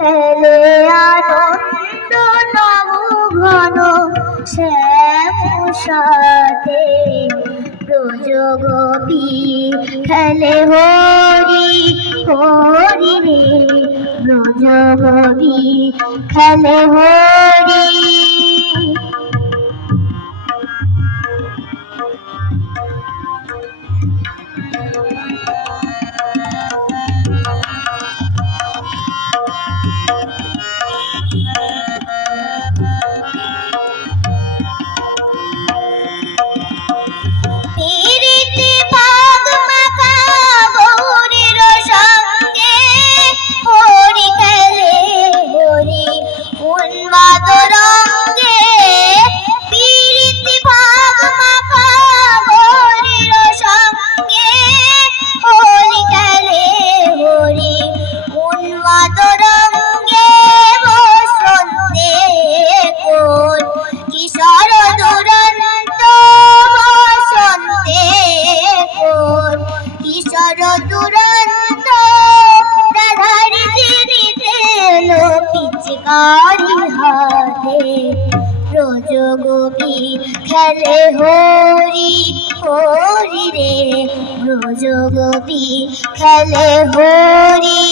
খেলে আনন্দ নব ঘন শ্যাম সাথে ব্রজ গোপী খেলে হরি হরি রে ব্রজ গোপী খেলে হরি। ব্রজ গোপী খেলে হরি হরি রে ব্রজ গোপী খেলে হরি।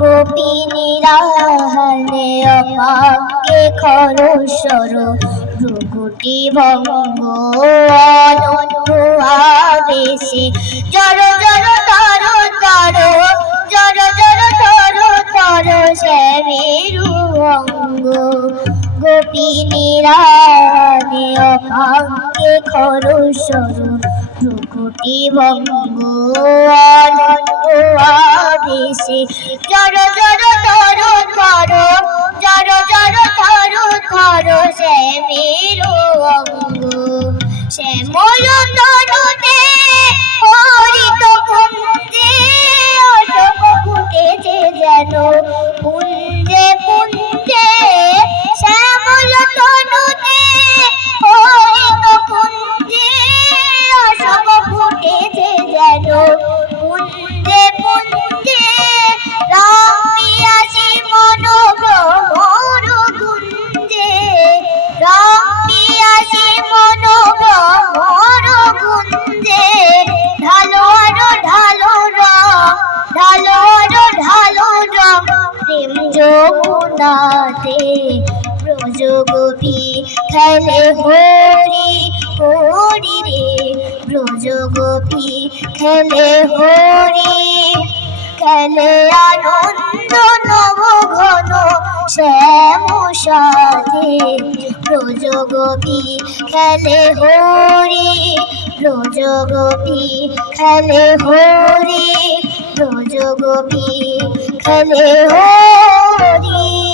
গোপিনীরা হালে অপাকে খরস্বর ভ্রুকুটি ভঙ্গ অনন্ত আবেশে জর জর তর তর জর জর তর তর শ্যামেরু অঙ্গ। গোপিনীরা হালে অপাকে খরস্বর ভ্রুকুটি ভঙ্গ অনন্ত আবেশে জর জর তর তর জর জর তর তর শ্যামেরু অঙ্গ। শ্যামল তনুতে হরিত কুঞ্জে অশোক ফুটেছে যেন পুঞ্জে পুঞ্জে। শ্যামল তনুতে হরিত কুঞ্জে অশোক ফুটেছে যেন পুঞ্জে পুঞ্জে। রাম পিয়াসী মন ভ্রমর গুঞ্জে রাম পিয়াসী মন ভ্রমর গুঞ্জে। ঢালো আরো ঢালো রং ঢালো আরো ঢালো রং প্রেম যমুনাতে ব্রজ গোপী খেলে হরি হরি রে ব্রজ গোপী খেলে হরি। খেলে আনন্দ নব ঘন শ্যাম সাথে ব্রজ গোপী খেলে হরি ব্রজ গোপী খেলে হরি ব্রজ গোপী খেলে হরি।